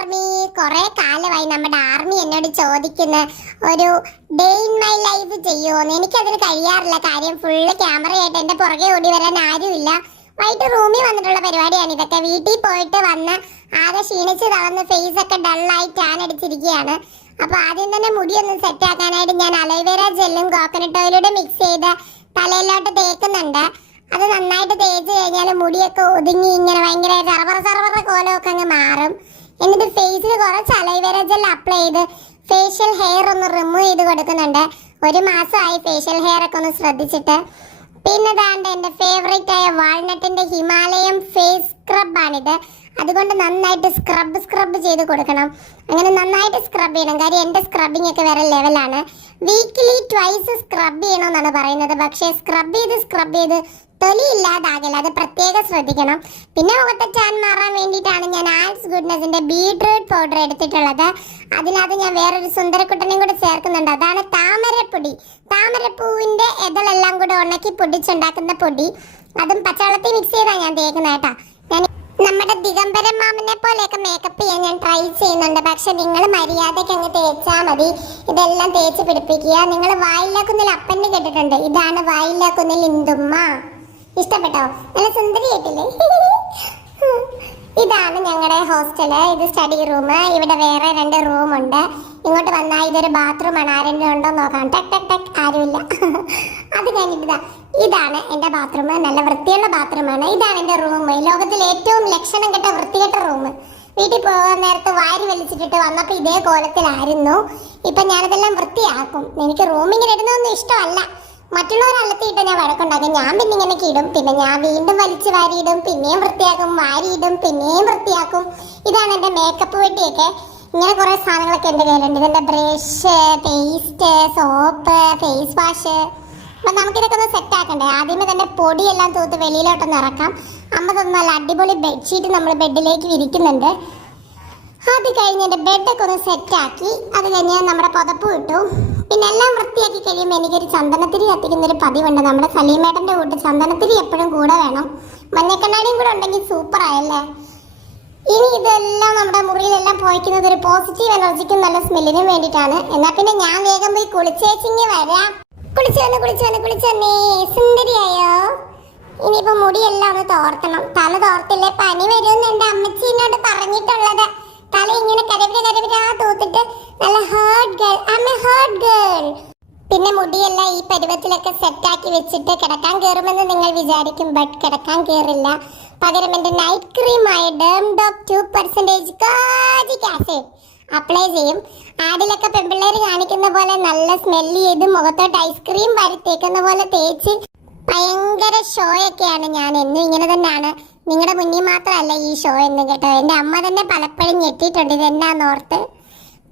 Army. കുറെ കാലമായി നമ്മുടെ ആർമി എന്നോട് ചോദിക്കുന്ന ഒരു ഡേ ഇൻ മൈ ലൈഫ് ചെയ്യുമോന്ന്. എനിക്കതിന് കഴിയാറില്ല. കാര്യം ഫുള്ള് ക്യാമറയായിട്ട് എൻ്റെ പുറകെ ഓടി വരാൻ ആരുമില്ല. വൈകിട്ട് റൂമിൽ വന്നിട്ടുള്ള പരിപാടിയാണ് ഇതൊക്കെ. വീട്ടിൽ പോയിട്ട് വന്ന് ആകെ ക്ഷീണിച്ച് തളർന്ന് ഫേസ് ഒക്കെ ഡള്ളായി ടാൻ അടിച്ചിരിക്കുകയാണ്. അപ്പൊ ആദ്യം തന്നെ മുടിയൊന്ന് സെറ്റ് ആക്കാനായിട്ട് ഞാൻ അലോവേര ജെല്ലും കോക്കനട്ട് ഓയിലൂടെ മിക്സ് ചെയ്ത് തലയിലോട്ട് തേക്കുന്നുണ്ട്. അത് നന്നായിട്ട് തേച്ച് കഴിഞ്ഞാൽ മുടിയൊക്കെ ഒതുങ്ങി ഇങ്ങനെ ഭയങ്കര സർവറ കോലമൊക്കെ അങ്ങ് മാറും. എന്നിട്ട് ഫേസിൽ കുറച്ച് അലോവേര ജെൽ അപ്ലൈ ചെയ്ത് ഫേഷ്യൽ ഹെയർ ഒന്ന് റിമൂവ് ചെയ്ത് കൊടുക്കുന്നുണ്ട്. 1 മാസമായി ഫേഷ്യൽ ഹെയർ ഒക്കെ ഒന്ന് ശ്രദ്ധിച്ചിട്ട്. പിന്നെ ദാണ്ട് എൻ്റെ ഫേവറേറ്റ് ആയ വാൾനട്ടിന്റെ ഹിമാലയം ഫേസ് സ്ക്രബാണിത്. അതുകൊണ്ട് നന്നായിട്ട് സ്ക്രബ് ചെയ്ത് കൊടുക്കണം. അങ്ങനെ നന്നായിട്ട് സ്ക്രബ് ചെയ്യണം. കാര്യം എൻ്റെ സ്ക്രബിങ് ഒക്കെ വേറെ ലെവലാണ്. വീക്ക്ലി ട്വൈസ് സ്ക്രബ് ചെയ്യണമെന്നാണ് പറയുന്നത്. പക്ഷേ സ്ക്രബ് ചെയ്ത് തൊലി ഇല്ലാതാകില്ല. അത് പ്രത്യേകം ശ്രദ്ധിക്കണം. പിന്നെ മുഖത്തെ ടാൻ മാറാൻ വേണ്ടിയിട്ടാണ് ഞാൻ ആൽസ് ഗുഡ്നസിന്റെ ബീട്രൂട്ട് പൗഡർ എടുത്തിട്ടുള്ളത്. അതിനകത്ത് ഞാൻ വേറൊരു സുന്ദരക്കുട്ടനെയും കൂടെ ചേർക്കുന്നുണ്ട്. അതാണ് താമരപ്പൊടി. താമരപ്പൂവിന്റെ ഇതളെല്ലാം കൂടെ ഉണക്കി പൊടിച്ചുണ്ടാക്കുന്ന പൊടി. അതും പച്ചവെള്ളത്തിൽ മിക്സ് ചെയ്താണ് ഞാൻ തേക്കുന്നത് കേട്ടോ. ഞാൻ നമ്മുടെ ദിഗംബരൻ മാമനെ പോലെയൊക്കെ മേക്കപ്പ് ചെയ്യാൻ ഞാൻ ട്രൈ ചെയ്യുന്നുണ്ട്. പക്ഷെ നിങ്ങൾ മര്യാദയ്ക്ക് അങ്ങ് തേച്ചാൽ മതി. ഇതെല്ലാം തേച്ച് പിടിപ്പിക്കുക. നിങ്ങൾ വായില്ലാക്കുന്നിൽ അപ്പൻ്റെ കേട്ടിട്ടുണ്ട്. ഇതാണ് വായില്ലാക്കുന്നിൽ ഇന്ദുമ്മ. ഇഷ്ടപ്പെട്ടോ? നല്ല സുന്ദരിയായിട്ടില്ലേ? ഇതാണ് ഞങ്ങളുടെ ഹോസ്റ്റല്. ഇത് സ്റ്റഡി റൂം. ഇവിടെ വേറെ 2 റൂമുണ്ട്. ഇങ്ങോട്ട് വന്നാൽ ഇതൊരു ബാത്റൂമാണ്. ആരെങ്കിലും ഉണ്ടോ നോക്കാം. ടക്ക് ആരുമില്ല. അത് കഴിഞ്ഞിട്ട് ഇതാണ് എൻ്റെ ബാത്റൂം. നല്ല വൃത്തിയുള്ള ബാത്റൂമാണ്. ഇതാണ് എൻ്റെ റൂം. ലോകത്തിൽ ഏറ്റവും ലക്ഷണം കെട്ട വൃത്തികെട്ട റൂം. വീട്ടിൽ പോകാൻ നേരത്ത് വാരി വലിച്ചിട്ടിട്ട് വന്നപ്പോൾ ഇതേ കോലത്തിലായിരുന്നു. ഇപ്പം ഞാനതെല്ലാം വൃത്തിയാക്കും. എനിക്ക് റൂമിങ്ങനെ ഇടുന്നതൊന്നും ഇഷ്ടമല്ല. മറ്റുള്ളവർ അലത്തിയിട്ട് ഞാൻ വഴക്കുണ്ടാക്കും. ഞാൻ പിന്നെ ഇങ്ങനെ ഇടും. പിന്നെ ഞാൻ വീണ്ടും വലിച്ച് വാരിയിടും. പിന്നെയും വൃത്തിയാക്കും. വാരിയിടും. പിന്നെയും വൃത്തിയാക്കും. ഇതാണ് എൻ്റെ മേക്കപ്പ് പെട്ടിയൊക്കെ. ഇങ്ങനെ കുറേ സാധനങ്ങളൊക്കെ എൻ്റെ കയ്യിലുണ്ട്. ഇതെൻ്റെ brush, paste, soap, face wash. അപ്പം നമുക്കിതൊക്കെ ഒന്ന് സെറ്റ് ആക്കണ്ടേ. ആദ്യമേ തന്നെ പൊടിയെല്ലാം തൂത്ത് വെളിയിലോട്ടൊന്ന് ഇറക്കാം. അമ്മ തന്ന നല്ല അടിപൊളി ബെഡ്ഷീറ്റ് നമ്മൾ ബെഡിലേക്ക് വിരിക്കുന്നുണ്ട്. അത് കഴിഞ്ഞ് എൻ്റെ ബെഡൊക്കെ ഒന്ന് സെറ്റാക്കി. അത് കഴിഞ്ഞ് നമ്മുടെ പുതപ്പ് ഇട്ടു. പിന്നെ എല്ലാം വൃത്തിയാക്കി കഴിയുമ്പോൾ എനിക്കൊരു ചന്ദനത്തിരി കത്തിക്കുന്നൊരു പതിവുണ്ട്. നമ്മുടെ സലീമേട്ടൻ്റെ കൂട്ട് ചന്ദനത്തിരി എപ്പോഴും കൂടെ വേണം. മഞ്ഞക്കണ്ണാടിയും കൂടെ ഉണ്ടെങ്കിൽ സൂപ്പർ ആയല്ലേ. ഇനി ഇതെല്ലാം നമ്മുടെ മുറിയിലെല്ലാം പോയിക്കുന്നത് ഒരു പോസിറ്റീവ് എനർജിക്കും നല്ല സ്മെല്ലിനും വേണ്ടിയിട്ടാണ്. എന്നാൽ പിന്നെ ഞാൻ വേഗം പോയി കുളിച്ചേച്ചിങ്ങി വരാം. കുളിച്ചു വന്നേ സുന്ദരിയായോ? ഇനിയിപ്പോൾ മുടിയെല്ലാം ഒന്ന് തോർത്തണം. തല തോർത്തില്ലേ പനി വരുമെന്ന് എൻ്റെ അമ്മച്ചി എന്നോട് പറഞ്ഞിട്ടുള്ളത്. തല ഇങ്ങനെ കരവിരാ തൂത്തിട്ട് നല്ല ഹേർട്ട് ഗേൾ. പിന്നെ മുടിയെല്ലാം ഈ പരുവത്തിലൊക്കെ സെറ്റാക്കി വെച്ചിട്ട് കിടക്കാൻ കയറുമെന്ന് നിങ്ങൾ വിചാരിക്കും. ബട്ട് കിടക്കാൻ കയറില്ല. പകരം എൻ്റെ നൈറ്റ് ക്രീമായ ഡേംഡോക് 2% കാജിക് ആസിഡ് അപ്ലൈ ചെയ്യും. ആടിലൊക്കെ പെൺപിള്ളേർ കാണിക്കുന്ന പോലെ നല്ല സ്മെല്ല് ചെയ്ത് മുഖത്തോട്ട് ഐസ്ക്രീം വരുത്തേക്കുന്ന പോലെ തേച്ച് ഭയങ്കര ഷോയൊക്കെയാണ്. ഞാൻ എന്നും ഇങ്ങനെ തന്നെയാണ്. നിങ്ങളുടെ മുന്നിൽ മാത്രമല്ല ഈ ഷോ എന്ന് കേട്ടോ. എൻ്റെ അമ്മ തന്നെ പലപ്പോഴും ഞെട്ടിയിട്ടുണ്ട് ഇതെന്നാന്നോർത്ത്.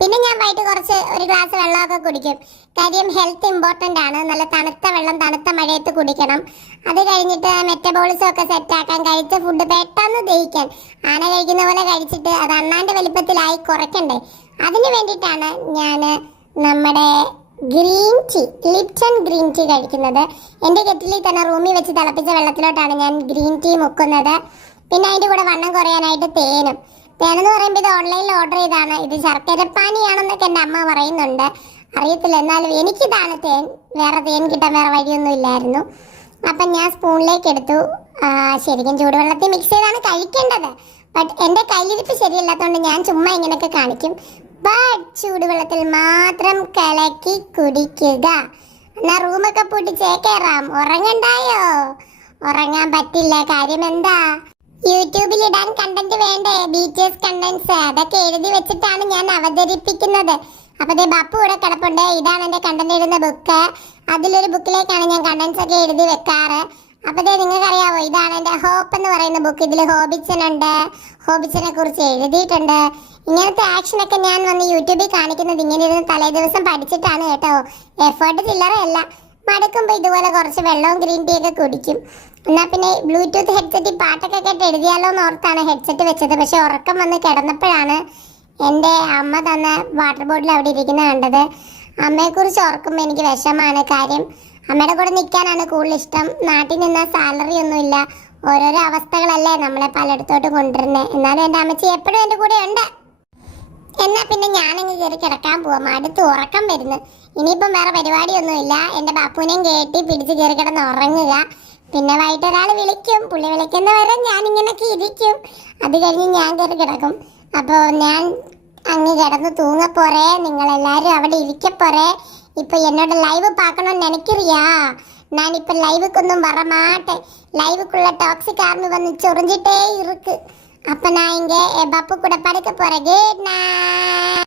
പിന്നെ ഞാൻ വൈകിട്ട് കുറച്ച് ഒരു ഗ്ലാസ് വെള്ളമൊക്കെ കുടിക്കും. കാര്യം ഹെൽത്ത് ഇമ്പോർട്ടൻ്റ് ആണ്. നല്ല തണുത്ത വെള്ളം തണുത്ത മഴയത്ത് കുടിക്കണം. അത് കഴിഞ്ഞിട്ട് മെറ്റബോളിസം ഒക്കെ സെറ്റാക്കാൻ, കഴിച്ച ഫുഡ് പെട്ടെന്ന് ദഹിക്കാൻ. ആന കഴിക്കുന്ന പോലെ കഴിച്ചിട്ട് അത് അണ്ണാൻ്റെ വലിപ്പത്തിലായി കുറയ്ക്കണ്ടേ. അതിന് വേണ്ടിയിട്ടാണ് ഞാൻ നമ്മുടെ green tea, Lipton green tea കഴിക്കുന്നത്. എൻ്റെ കെറ്റിലിൽ തന്നെ റൂമിൽ വെച്ച് തിളപ്പിച്ച വെള്ളത്തിലോട്ടാണ് ഞാൻ ഗ്രീൻ ടീ മുക്കുന്നത്. പിന്നെ അതിൻ്റെ കൂടെ വണ്ണം കുറയാനായിട്ട് തേനെന്ന് പറയുമ്പോൾ ഇത് ഓൺലൈനിൽ ഓർഡർ ചെയ്താണ്. ഇത് ശർക്കരപ്പാനിയാണെന്നൊക്കെ എൻ്റെ അമ്മ പറയുന്നുണ്ട്. അറിയത്തില്ല. എന്നാലും എനിക്കിതാണ് തേൻ. വേറെ തേൻ കിട്ടാൻ വേറെ വഴിയൊന്നും ഇല്ലായിരുന്നു. അപ്പം ഞാൻ സ്പൂണിലേക്ക് എടുത്തു. ശരിക്കും ചൂടുവെള്ളത്തിൽ മിക്സ് ചെയ്താണ് കഴിക്കേണ്ടത്. ബട്ട് എൻ്റെ കയ്യിലിരിപ്പ് ശരിയല്ലാത്തതുകൊണ്ട് ഞാൻ ചുമ്മാ ഇങ്ങനെയൊക്കെ കാണിക്കും. ബട്ട് ചൂടുവെള്ളത്തിൽ മാത്രം കലക്കി കുടിക്കുക. എന്നാൽ റൂമൊക്കെ പൂട്ടി ചേക്കേറാം. ഉറങ്ങണ്ടായോ? ഉറങ്ങാൻ പറ്റില്ല. കാര്യം എന്താ? യൂട്യൂബിൽ ഇടാൻ കണ്ടന്റ് വേണ്ടേ? BTS കണ്ടന്റ്സ് അതൊക്കെ എഴുതി വെച്ചിട്ടാണ് ഞാൻ അവതരിപ്പിക്കുന്നത്. അപ്പൊ ദേ ബപ്പു ഇവിടെ കിടപ്പുണ്ട്. ഇതാണ് എൻ്റെ കണ്ടന്റ് എഴുതുന്ന ബുക്ക്. അതിലൊരു ബുക്കിലേക്കാണ് ഞാൻ കണ്ടന്റ്സ് ഒക്കെ എഴുതി വെക്കാറ്. അപ്പൊ ദേ നിങ്ങൾക്കറിയാവോ, ഇതാണ് എൻ്റെ ഹോപ്പ് എന്ന് പറയുന്ന ബുക്ക്. ഇതിൽ ഹോബിച്ചനുണ്ട്. ഹോബിച്ചനെ കുറിച്ച് എഴുതിയിട്ടുണ്ട്. ഇങ്ങനത്തെ ആക്ഷനൊക്കെ ഞാൻ വന്ന് യൂട്യൂബിൽ കാണിക്കുന്നത് ഇങ്ങനെ ഇരുന്ന് തലേ ദിവസം പഠിച്ചിട്ടാണ് കേട്ടോ. എഫേർട്ട് ചില്ലറയല്ല. മടുക്കുമ്പോൾ ഇതുപോലെ കുറച്ച് വെള്ളവും ഗ്രീൻ ടീ ഒക്കെ കുടിക്കും. എന്നാൽ പിന്നെ ബ്ലൂടൂത്ത് ഹെഡ്സെറ്റിൽ പാട്ടൊക്കെ കേട്ട് എഴുതിയാലോ എന്ന് ഓർത്താണ് ഹെഡ്സെറ്റ് വെച്ചത്. പക്ഷെ ഉറക്കം വന്ന് കിടന്നപ്പോഴാണ് എൻ്റെ അമ്മ തന്ന വാട്ടർ ബോട്ടിൽ അവിടെ ഇരിക്കുന്നത് കണ്ടത്. അമ്മയെക്കുറിച്ച് ഓർക്കുമ്പോൾ എനിക്ക് വിഷമാണ്. കാര്യം അമ്മയുടെ കൂടെ നിൽക്കാനാണ് കൂടുതൽ ഇഷ്ടം. നാട്ടിൽ നിന്നാൽ സാലറി ഒന്നുമില്ല. ഓരോരോ അവസ്ഥകളല്ലേ നമ്മളെ പലയിടത്തോട്ട് കൊണ്ടുവരുന്നത്. എന്നാലും എൻ്റെ അമ്മച്ചി എപ്പോഴും എൻ്റെ കൂടെ ഉണ്ട്. എന്നാ പിന്നെ ഞാനങ്ങ് കയറി കിടക്കാൻ പോവാം, അടുത്ത് ഉറക്കം വരുന്നു. ഇനിയിപ്പം വേറെ പരിപാടിയൊന്നുമില്ല. എൻ്റെ ബാപ്പുവിനെയും കേട്ടി പിടിച്ച് കയറി കിടന്ന് ഉറങ്ങുക. പിന്നെ വൈകിട്ട് ഒരാൾ വിളിക്കും, പുള്ളി വിളിക്കുന്ന വരെ ഞാനിങ്ങനൊക്കെ ഇരിക്കും. അത് കഴിഞ്ഞ് ഞാൻ കയറി കിടക്കും. അപ്പോൾ ഞാൻ അങ്ങ് കിടന്ന് തൂങ്ങപ്പോറേ, നിങ്ങളെല്ലാവരും അവിടെ ഇരിക്കപ്പോറേ. இப்போ என்னோட லைவ் பார்க்கணும்னு நினைக்கிறியா? நான் இப்போ லைவுக்கு வர மாட்டேன். லைவுக்குள்ள டாக்ஸிக் ஆர்மி வந்து சொரிஞ்சிட்டே இருக்கு. அப்போ நான் இங்கே என் பப்பு கூட படுக்க போகிறேன். Good night.